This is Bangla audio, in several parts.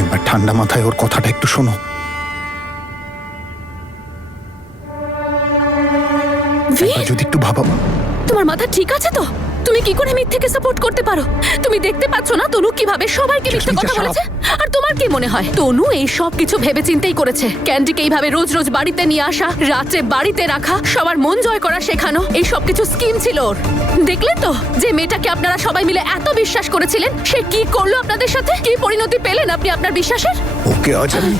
একবার ঠান্ডা মাথায় ওর কথাটা একটু শোনো। একবার যদি একটু ভাবা। তোমার মাথা ঠিক আছে তো? তুমি কি করে মিথ্যেকে সাপোর্ট করতে পারো? তুমি দেখতে পাচ্ছ না তনু কিভাবে সবাইকে মিথ্যে কথা বলেছে? আর তোমার কি মনে হয় তনু এই সব কিছু ভেবে চিন্তেই করেছে? ক্যান্ডিকে এইভাবে রোজ রোজ বাড়িতে নিয়ে আসা, রাতে বাড়িতে রাখা, সবার মন জয় করা শেখানো, এই সব কিছু স্কিম ছিল ওর। দেখলেন তো যে মেয়েটাকে আপনারা সবাই মিলে এত বিশ্বাস করেছিলেন, সে কি করলো আপনাদের সাথে? কি পরিণতি পেলেন আপনি আপনার বিশ্বাসের? ওকে আজ আমি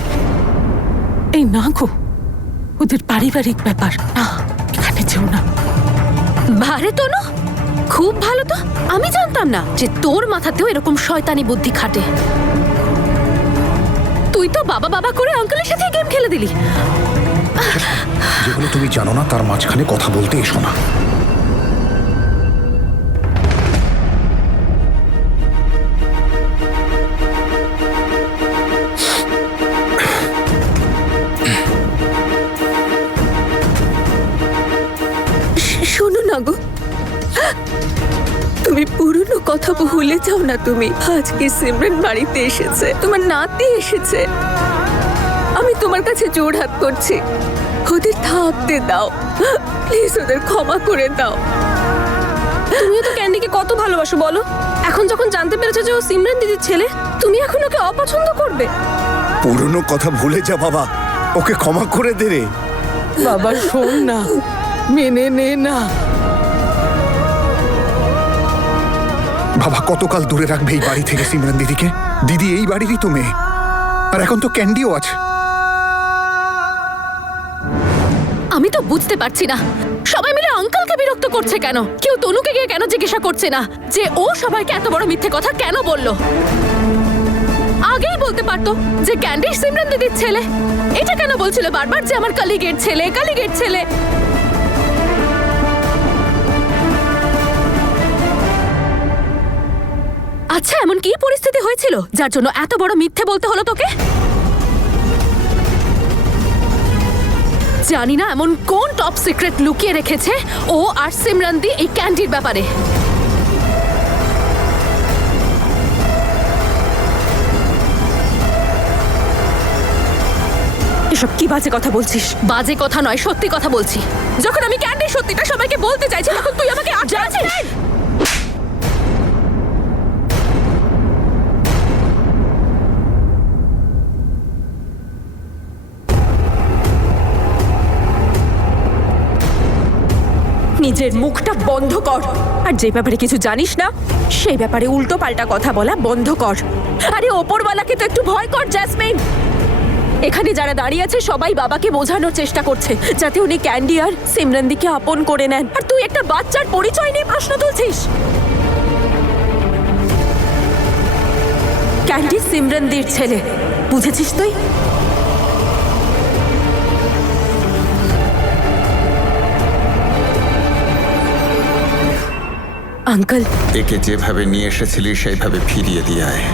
এই না গো, ওদের পারিবারিক ব্যাপার না, এখানে যেও না। বারে তনু, খুব ভালো তো। আমি জানতাম না যে তোর মাথাতেও এরকম শয়তানি বুদ্ধি খাটে। তুই তো বাবা বাবা করে আঙ্কেলের সাথে গেম খেলে দিলি। যেগুলো তুমি জানো না তার মাঝখানে কথা বলতে এসো না। শোনো না গো, তুমি পুরনো কথা ভুলে যাও না। তুমি আজকে সিমরান বাড়িতে এসেছে, তোমার নাতি এসেছে। আমি তোমার কাছে জোর হাত করছি, ওদের থাকতে দাও প্লিজ, ওদের ক্ষমা করে দাও। তুমিও তো ক্যান্ডিকে কত ভালোবাসো বলো। এখন যখন জানতে পেরেছো যে ও সিমরান দিদির ছেলে, তুমি এখন ওকে অপছন্দ করবে? পুরনো কথা ভুলে যা বাবা, ওকে ক্ষমা করে দে রে। বাবা শোন না, মেনে নে না। বাবা কতকাল দূরে রাখবে এই বাড়ি থেকে সিমরান দিদিকে? দিদি এই বাড়িরই তো মেয়ে, আর এখন তো ক্যান্ডিও আছে। আমি তো বুঝতে পারছি না সবাই মিলে আঙ্কেলকে বিরক্ত করছে কেন? কেউ তনুকে গিয়ে কেন জিজ্ঞাসা করছে না যে ও সবাইকে এত বড় মিথ্যে কথা কেন বললো? আগেই বলতে পারতো যে ক্যান্ডি সিমরান দিদির ছেলে। এটা কেন বলছিল বারবার যে আমার কলিগের ছেলে, কলিগের ছেলে? আচ্ছা, এমন কি পরিস্থিতি হয়েছিল যার জন্য এত বড় মিথ্যে বলতে হলো তোকে? জানি না এমন কোন টপ সিক্রেট লুকিয়ে রেখেছে ও আর সিমরান দি এই ক্যান্ডির ব্যাপারে। এসব কি বাজে কথা বলছিস? বাজে কথা নয়, সত্যি কথা বলছি। যখন আমি ক্যান্ডির সত্যিটা সবাইকে বলতে চাইছি তখন তুই আমাকে আটকাচ্ছিস। নিজের মুখটা বন্ধ কর, আর যে ব্যাপারে কিছু জানিস না সেই ব্যাপারে উল্টো পাল্টা কথা বলা বন্ধ কর। আরে ওপরওয়ালাকে তো একটু ভয় কর জ্যাসমিন। এখানে যারা দাঁড়িয়ে আছে সবাই বাবাকে বোঝানোর চেষ্টা করছে যাতে উনি ক্যান্ডি আর সিমরানদিকে আপন করে নেন, আর তুই একটা বাচ্চার পরিচয় নিয়ে প্রশ্ন তুলছিস। ক্যান্ডি সিমরানদির ছেলে, বুঝেছিস তুই? আঙ্কেল, একে যেভাবে নিয়ে এসেছিলি সেইভাবে ফিরিয়ে দিয়ে আয়।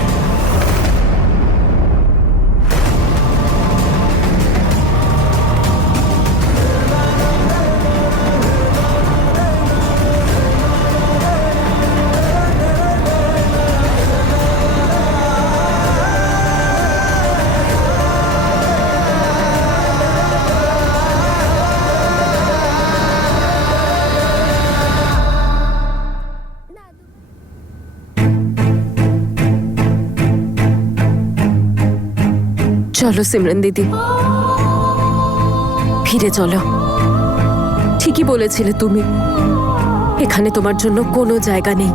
চলো সিমরান দিদি, ফিরে চলো। ঠিকই বলেছিলে তুমি, এখানে তোমার জন্য কোনো জায়গা নেই,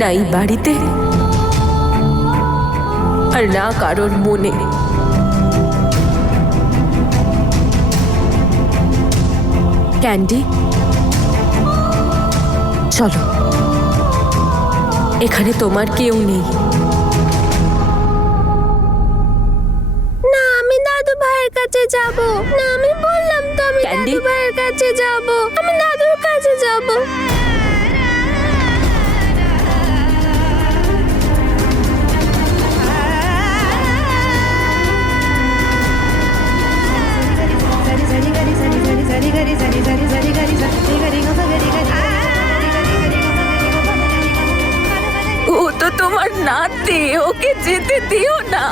না এই বাড়িতে আর না কারোর মনে। ক্যান্ডি চলো, এখানে তোমার কেউ নেই। কাছে যাব না, আমি বললাম তো আমি ক্যান্ডি? দাদু ভাইয়ের কাছে যাব, আমি দাদুর কাছে যাব। ও তো তোমার নাতি, ওকে যেতে দিও না।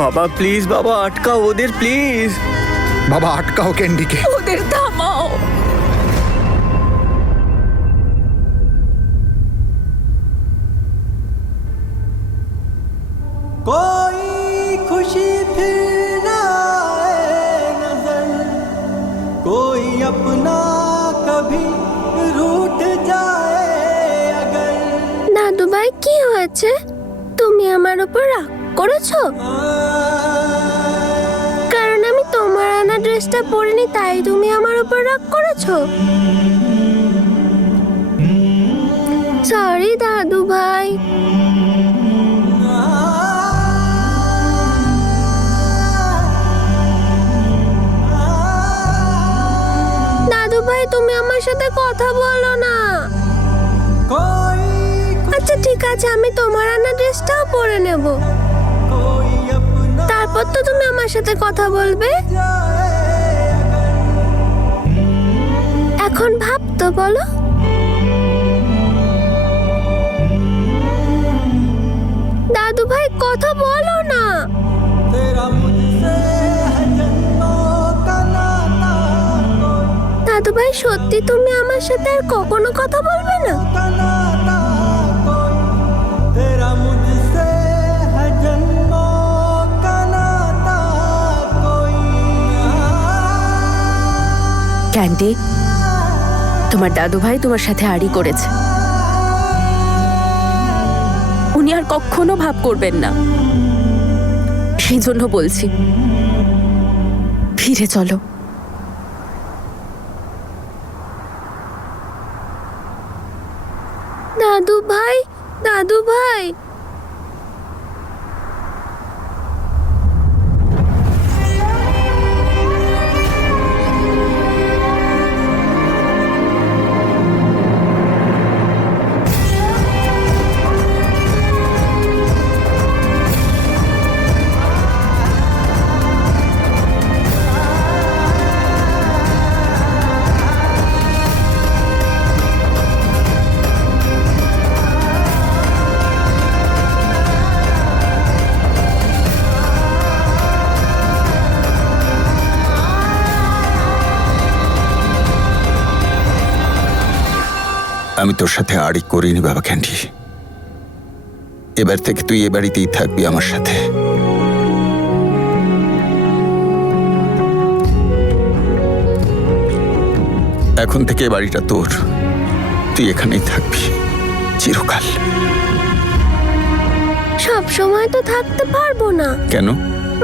বাবা প্লিজ, বাবা আটকাও ওদের প্লিজ। বাবা আটকাও ক্যান্ডিকে। ওদের থামাও। कोई खुशी फिर ना आए नजर, कोई अपना कभी रूठ जाए अगर। দাদু ভাই কি হয়েছে? তুমি আমার উপর রাগ করেছো? কারণ আমি তোমার আনা ড্রেসটা পরিনি তাই তুমি আমার উপর রাগ করেছো? সরি দাদু ভাই। দাদু ভাই তুমি আমার সাথে কথা বলো না। कोई আচ্ছা ঠিক আছে, আমি তোমার আনা ড্রেসটাও পরে নেব। कोई अपना তারপর তো তুমি আমার সাথে কথা বলবে। जाए এখন ভাব তো বলো। দাদু ভাই কথা বলো না। तेरा मुझसे है जन्मों का नाता, দাদু ভাই সত্যি তুমি আমার সাথে আর কখনো কথা বলবে না? का नाता कोई, तेरा मुझसे है जन्मों का नाता कोई। ক্যান্ডি, তোমার দাদু ভাই তোমার সাথে আড়ি করেছে। উনি আর কখনো ভাব করবেন না, সেই জন্য বলছি ফিরে চলো। দাদু ভাই, দাদু ভাই। আমি তোর সাথে আড়ি করিনি বাবা ক্যান্ডি। এবার থেকে তুই এ বাড়িতেই থাকবি আমার সাথে। এখন থেকে এ বাড়িটা তোর, তুই এখানেই থাকবি চিরকাল। সব সময় তো থাকতে পারবো না। কেন?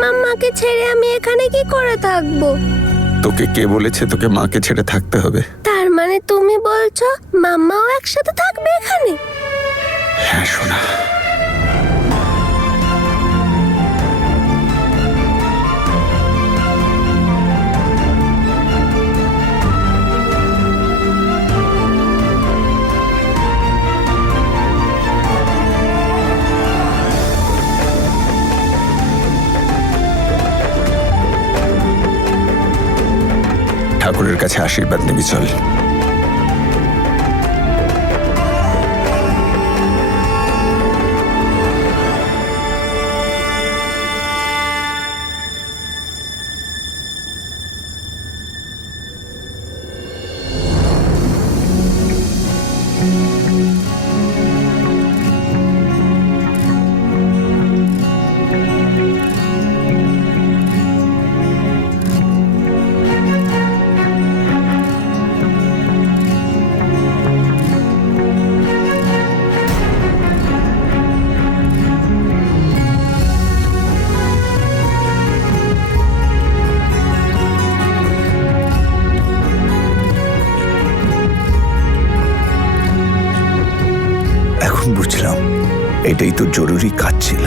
মাম্মাকে ছেড়ে আমি এখানে কি করে থাকবো? তোকে কে বলেছে তোকে মাকে ছেড়ে থাকতে হবে? তার মানে তুমি বলছো মাম্মাও একসাথে থাকবে এখানে? হ্যাঁ সোনা। ঠাকুরের কাছে আশীর্বাদ নিবি চল। বুঝলাম এটাই তো জরুরি কাজ ছিল।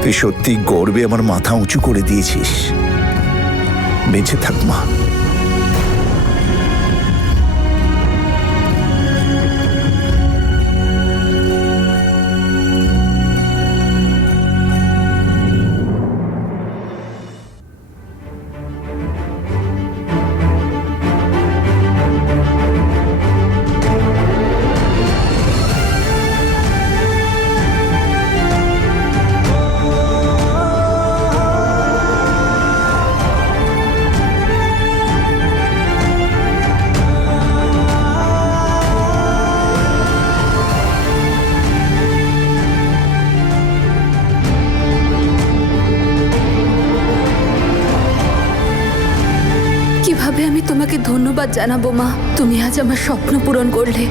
তুই সত্যি গর্বে আমার মাথা উঁচু করে দিয়েছিস। বেঁচে থাক মা। ধন্যবাদ জানাবো মা, তুমি আজ আমার স্বপ্ন পূরণ করলে।